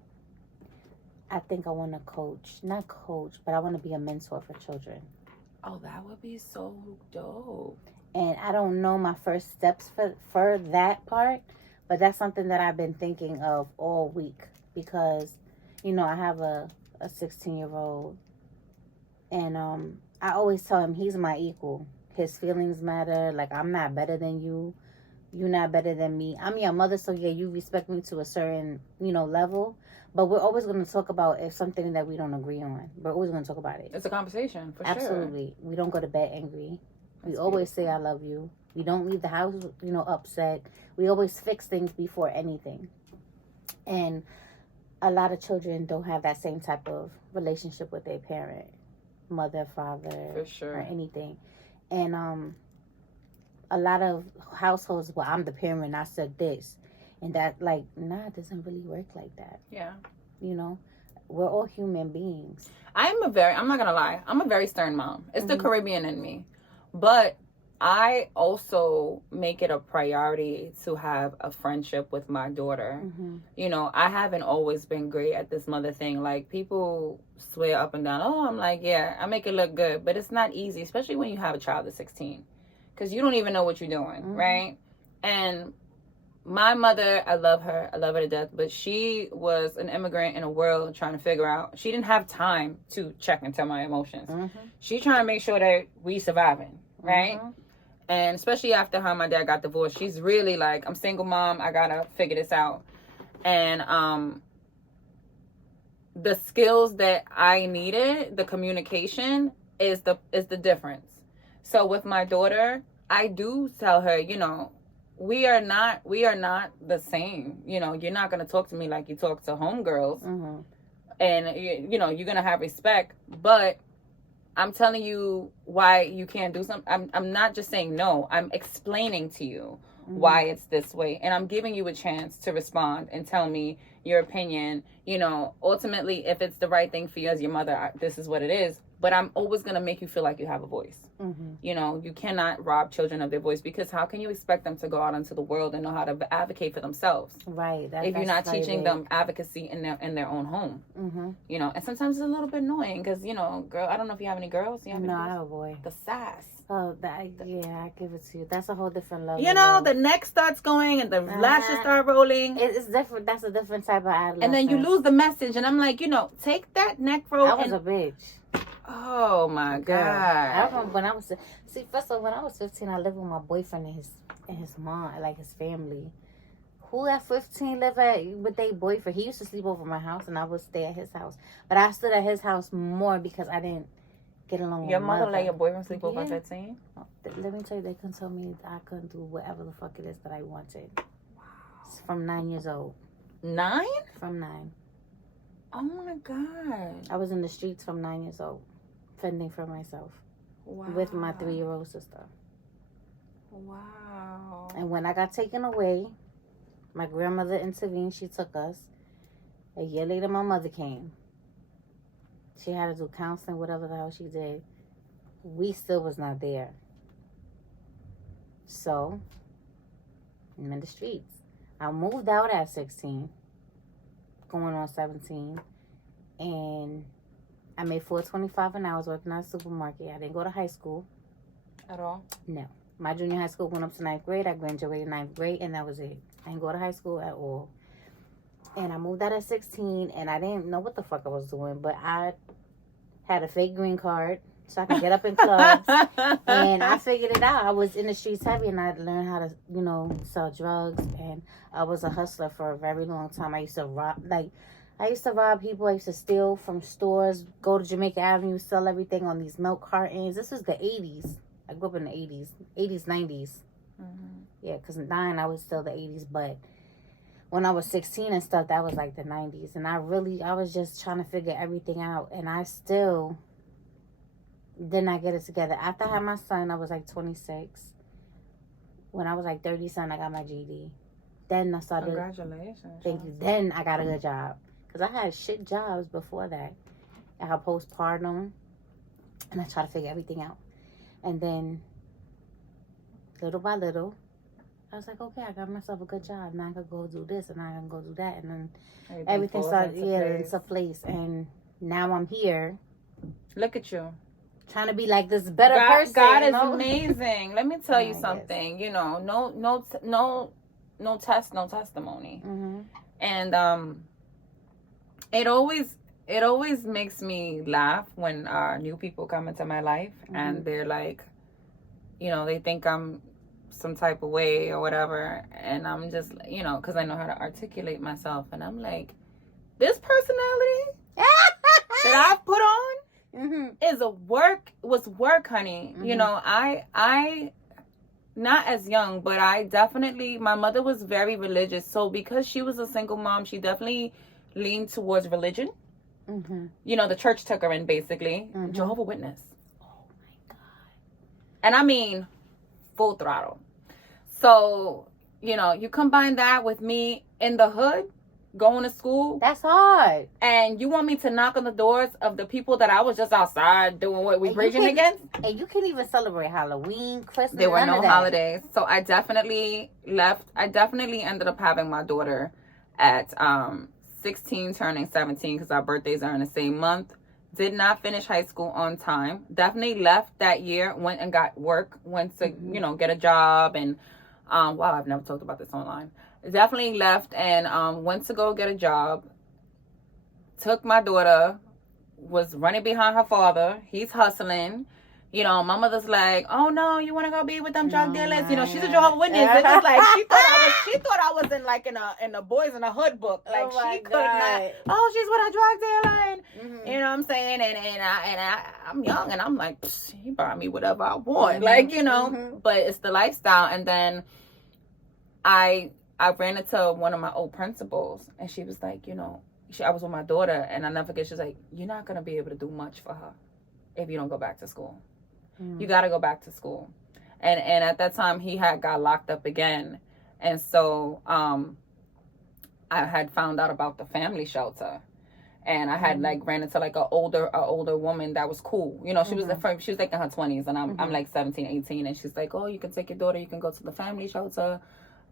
I think I want to not coach, but I want to be a mentor for children. Oh, that would be so dope. And I don't know my first steps for that part, but that's something that I've been thinking of all week, because, you know, I have a 16-year-old, and I always tell him he's my equal. His feelings matter. Like, I'm not better than you. You're not better than me. I'm your mother, so yeah, you respect me to a certain, level. But we're always going to talk about if something that we don't agree on. We're always going to talk about it. It's a conversation, for sure. Absolutely. We don't go to bed angry. We always say I love you. We don't leave the house, upset. We always fix things before anything. And a lot of children don't have that same type of relationship with their parent, mother, father, for sure, or anything. And a lot of households, well, I'm the parent, I said this. And that, like, it doesn't really work like that. Yeah. We're all human beings. I'm not going to lie, I'm a very stern mom. It's the Caribbean in me. But I also make it a priority to have a friendship with my daughter. I haven't always been great at this mother thing. Like, people swear up and down, I'm like, yeah, I make it look good. But it's not easy, especially when you have a child that's 16. Because you don't even know what you're doing, right? And my mother, I love her to death, but she was an immigrant in a world trying to figure out, she didn't have time to check into my emotions. She trying to make sure that we surviving, right? And especially after her and my dad got divorced, she's really like, I'm single mom, I gotta figure this out. And the skills that I needed, the communication is the difference. So with my daughter, I do tell her, we are not the same. You're not going to talk to me like you talk to homegirls. And, you're going to have respect. But I'm telling you why you can't do something. I'm not just saying no. I'm explaining to you why it's this way. And I'm giving you a chance to respond and tell me your opinion. Ultimately, if it's the right thing for you as your mother, this is what it is. But I'm always going to make you feel like you have a voice. You cannot rob children of their voice, because how can you expect them to go out into the world and know how to advocate for themselves? Right. If you're not teaching them advocacy in their own home. And sometimes it's a little bit annoying because, girl, I don't know if you have any girls. I have a boy. The sass. Oh, I give it to you. That's a whole different level. The neck starts going and the lashes start rolling. It's different. That's a different type of adolescence. And then you lose the message. And I'm like, take that neck roll. I was a bitch. Oh my God. I remember when I was first of all, when I was 15, I lived with my boyfriend and his mom, like his family. Who at 15 live with their boyfriend? He used to sleep over my house and I would stay at his house. But I stood at his house more because I didn't get along with your mother. Let your boyfriend sleep over at 15? Let me tell you, they couldn't tell me I couldn't do whatever the fuck it is that I wanted. Wow. From 9 years old. 9? From 9. Oh my God. I was in the streets from 9 years old, fending for myself. Wow. With my 3-year-old sister. Wow. And when I got taken away, my grandmother intervened. She took us. A year later, my mother came. She had to do counseling, whatever the hell she did. We still was not there. So, I'm in the streets. I moved out at 16, going on 17, and I made $4.25 an hour working at a supermarket. I didn't go to high school at all. No, My junior high school went up to 9th grade. I graduated 9th grade, and that was it. I didn't go to high school at all. And I moved out at 16, and I didn't know what the fuck I was doing, but I had a fake green card so I could get up in clubs. And I figured it out. I was in the streets heavy, and I learned how to, you know, sell drugs. And I was a hustler for a very long time. I used to rob people. I used to steal from stores, go to Jamaica Avenue, sell everything on these milk cartons. This was the 80s. I grew up in the 80s, 90s. Mm-hmm. Yeah, because 9, I was still the 80s. But when I was 16 and stuff, that was like the 90s. And I was just trying to figure everything out. And I still did not get it together. After I had my son, I was like 26. When I was like 30-something, I got my GED. Then I started. Congratulations. Thank you. Then I got a good job. Because I had shit jobs before that. I had postpartum. And I tried to figure everything out. And then, little by little, I was like, okay, I got myself a good job. Now I can go do this and I can go do that. And then everything started into place. And now I'm here. Look at you. Trying to be like this better person. God is amazing. Let me tell you something. You know, no test, no testimony. Mm-hmm. And it always makes me laugh when new people come into my life, mm-hmm. and they're like, you know, they think I'm some type of way or whatever, and I'm just, you know, because I know how to articulate myself, and I'm like, this personality that I've put on mm-hmm. was work, honey. Mm-hmm. You know, I not as young, but my mother was very religious, so because she was a single mom, she definitely leaned towards religion. Mm-hmm. You know, the church took her in, basically. Mm-hmm. Jehovah's Witness. Oh my God. And I mean, full throttle. So, you know, you combine that with me in the hood, going to school. That's hard. And you want me to knock on the doors of the people that I was just outside doing what we preaching against? And you can't even celebrate Halloween, Christmas. There were no holidays. So I definitely left. I definitely ended up having my daughter at 16, turning 17, because our birthdays are in the same month. Did not finish high school on time. Definitely left that year. Went and got work. Went to, mm-hmm. you know, get a job. And wow, I've never talked about this online. Definitely left and went to go get a job. Took my daughter. Was running behind her father. He's hustling. You know, my mother's like, oh no, you want to go be with them drug dealers? You know, she's a Jehovah's Witness. It was like she thought I was in like in a Boys in the Hood book. Like she could not. Oh, she's with a drug dealer. Mm-hmm. You know what I'm saying? And I'm young and I'm like, he brought me whatever I want. Mm-hmm. Like, you know, mm-hmm. but it's the lifestyle. And then I ran into one of my old principals, and she was like, you know, I was with my daughter, and I never forget. She's like, you're not gonna be able to do much for her if you don't go back to school. You got to go back to school. And at that time, he got locked up again. And so I had found out about the family shelter. And I had like ran into like a older woman that was cool. You know, she was she was like in her 20s, and I'm like 17, 18. And she's like, oh, you can take your daughter. You can go to the family shelter.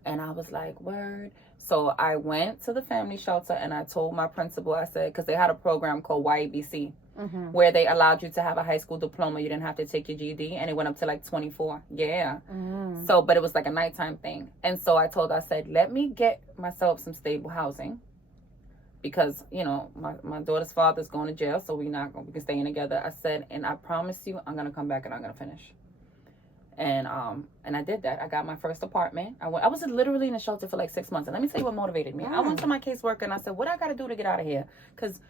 And I was like, word. So I went to the family shelter, and I told my principal, I said, because they had a program called YABC. Mm-hmm. Where they allowed you to have a high school diploma. You didn't have to take your GED, and it went up to like 24. Yeah. Mm. So, but it was like a nighttime thing. And so I said, let me get myself some stable housing, because, you know, my daughter's father's going to jail, so we can stay in together. I said, and I promise you, I'm going to come back and I'm going to finish. And I did that. I got my first apartment. I was literally in a shelter for like 6 months. And let me tell you what motivated me. I went to my caseworker and I said, what I got to do to get out of here? Because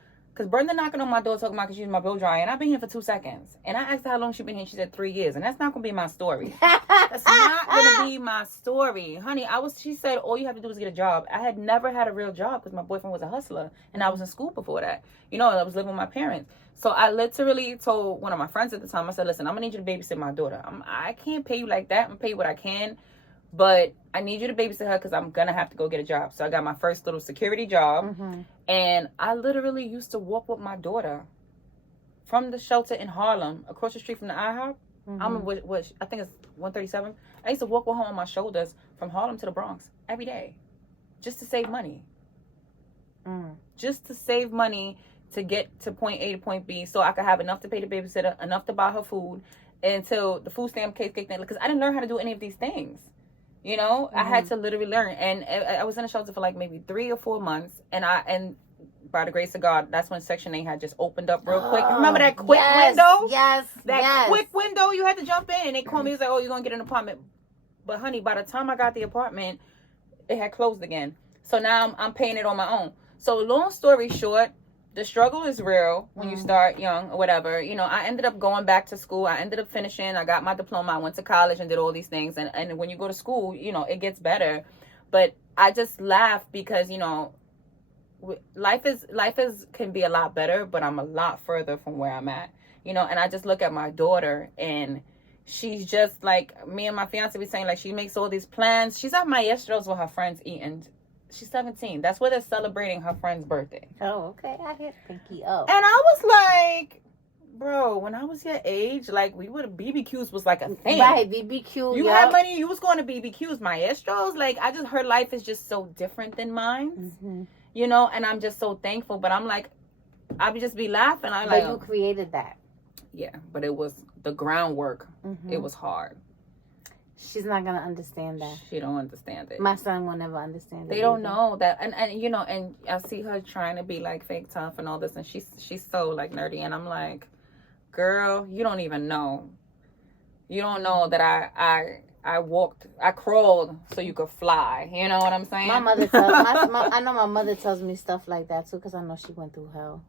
Brenda knocking on my door talking about because she's my blow dryer, and I've been here for 2 seconds. And I asked her how long she been here. She said 3 years, and that's not gonna be my story. That's not gonna be my story, honey. She said all you have to do is get a job. I had never had a real job because my boyfriend was a hustler, and I was in school before that. You know, I was living with my parents. So I literally told one of my friends at the time. I said, "Listen, I'm gonna need you to babysit my daughter. I can't pay you like that. I'm gonna pay you what I can." But I need you to babysit her because I'm going to have to go get a job. So I got my first little security job. Mm-hmm. And I literally used to walk with my daughter from the shelter in Harlem, across the street from the IHOP. Mm-hmm. I think it's 137. I used to walk with her on my shoulders from Harlem to the Bronx every day. Just to save money. Just to save money to get to point A to point B, so I could have enough to pay the babysitter, enough to buy her food, until the food stamp case kicked in, because I didn't learn how to do any of these things. You know, I had to literally learn, and I was in a shelter for like maybe 3 or 4 months, and by the grace of God, that's when Section 8 had just opened up real quick. Remember that quick window? Yes, quick window, you had to jump in, and they called me. It was like, oh, you're gonna get an apartment. But honey, by the time I got the apartment, it had closed again. So now I'm paying it on my own. So long story short, the struggle is real when you start young or whatever. You know, I ended up going back to school. I ended up finishing. I got my diploma. I went to college and did all these things. And when you go to school, you know, it gets better. But I just laugh because, you know, life can be a lot better, but I'm a lot further from where I'm at. You know, and I just look at my daughter, and she's just like, me and my fiance be saying, like, she makes all these plans. She's at maestros with her friends eating. She's 17. That's where they're celebrating her friend's birthday. Oh, okay. I hit Pinky up. And I was like, bro, when I was your age, like, BBQs was like a thing. Right, BBQ. You had money, you was going to BBQs. Maestros, like, her life is just so different than mine. You know, and I'm just so thankful. But I'm like, I would just be laughing. I'm like, you created that. Yeah, but it was the groundwork. It was hard. She's not gonna understand that. She don't understand it. My son will never understand it. They don't know that, and you know, and I see her trying to be like fake tough and all this, and she's so like nerdy, and I'm like, girl, you don't even know. You don't know that I crawled so you could fly. You know what I'm saying? My mother tells I know my mother tells me stuff like that too, because I know she went through hell.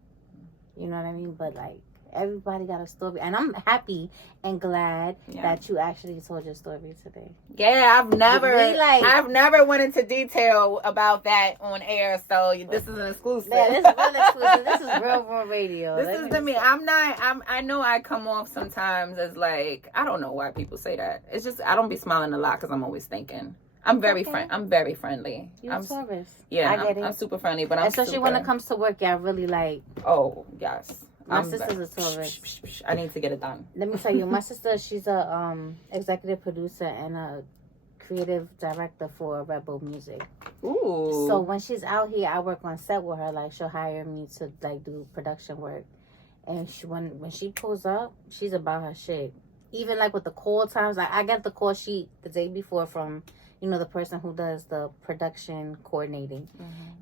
You know what I mean? But like, everybody got a story, and I'm happy and glad that you actually told your story today. Yeah, I've never went into detail about that on air, so this is an exclusive. Yeah, this is real exclusive. This is real radio. This is to me. I know I come off sometimes as like, I don't know why people say that. It's just I don't be smiling a lot because I'm always thinking. I'm very friendly. You're Taurus. Yeah, I get it. I'm super friendly, but especially when it comes to work, yeah, I really like. Oh yes. My sister's a Taurus. I need to get it done. Let me tell you, my sister, she's a executive producer and a creative director for Red Bull Music. Ooh. So when she's out here, I work on set with her. Like, she'll hire me to like do production work, and when she pulls up, she's about her shit. Even like with the call times, like I get the call sheet the day before from, you know, the person who does the production coordinating,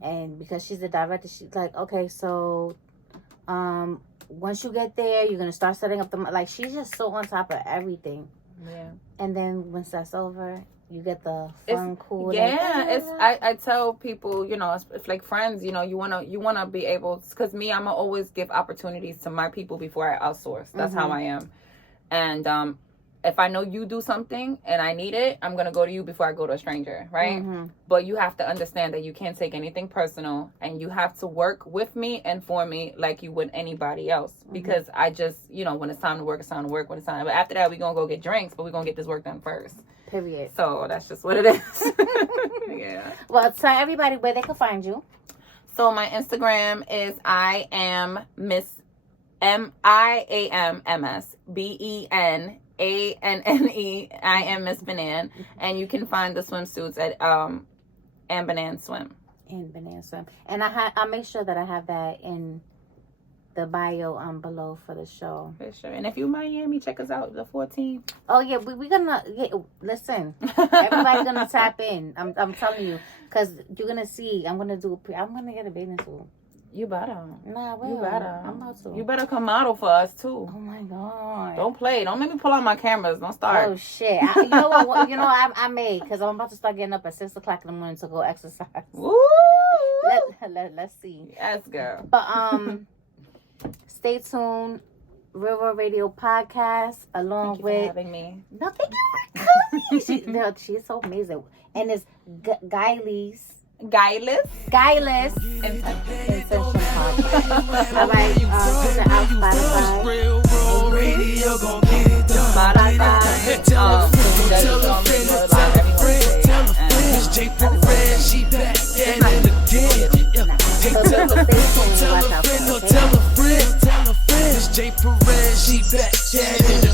and because she's the director, she's like, okay, so once you get there, you're gonna start setting up the, like, she's just so on top of everything. Yeah. And then once that's over, you get the fun, cool. Yeah, I tell people, you know, it's like friends, you know, you wanna be able, because me, I'ma always give opportunities to my people before I outsource. That's how I am. And if I know you do something and I need it, I'm going to go to you before I go to a stranger, right? But you have to understand that you can't take anything personal, and you have to work with me and for me like you would anybody else. Because I just, you know, when it's time to work, it's time to work. When it's time, but after that, we're going to go get drinks, but we're going to get this work done first. Period. So that's just what it is. Yeah. Well, tell everybody where they can find you. So my Instagram is I am Miss MIAMMS BENANNE. I am Miss Banane, and you can find the swimsuits at Annebeanne Swim. Annebeanne Swim, and I make sure that I have that in the bio below for the show. For sure. And if you Miami, check us out the 14th. Oh yeah, we're gonna listen. Everybody's gonna tap in. I'm telling you, because you're gonna see. I'm gonna get a bathing suit. You better. Nah, well, you better. I'm about to. You better come model for us too. Oh my god! Don't play. Don't make me pull out my cameras. Don't start. Oh shit! You know what? I made, because I'm about to start getting up at 6 o'clock in the morning to go exercise. Woo! Let's see. Yes, girl. But stay tuned. Real World Radio podcast along with for having me. No, thank you for coming. She's so amazing, and it's Guyley's. Guyless Intention podcast. All right, check it out Spotify. Real radio gon' get it done. Spotify. Tell a friend. It's J Perez, she back at it again. Tell a friend. It's J Perez, she back at it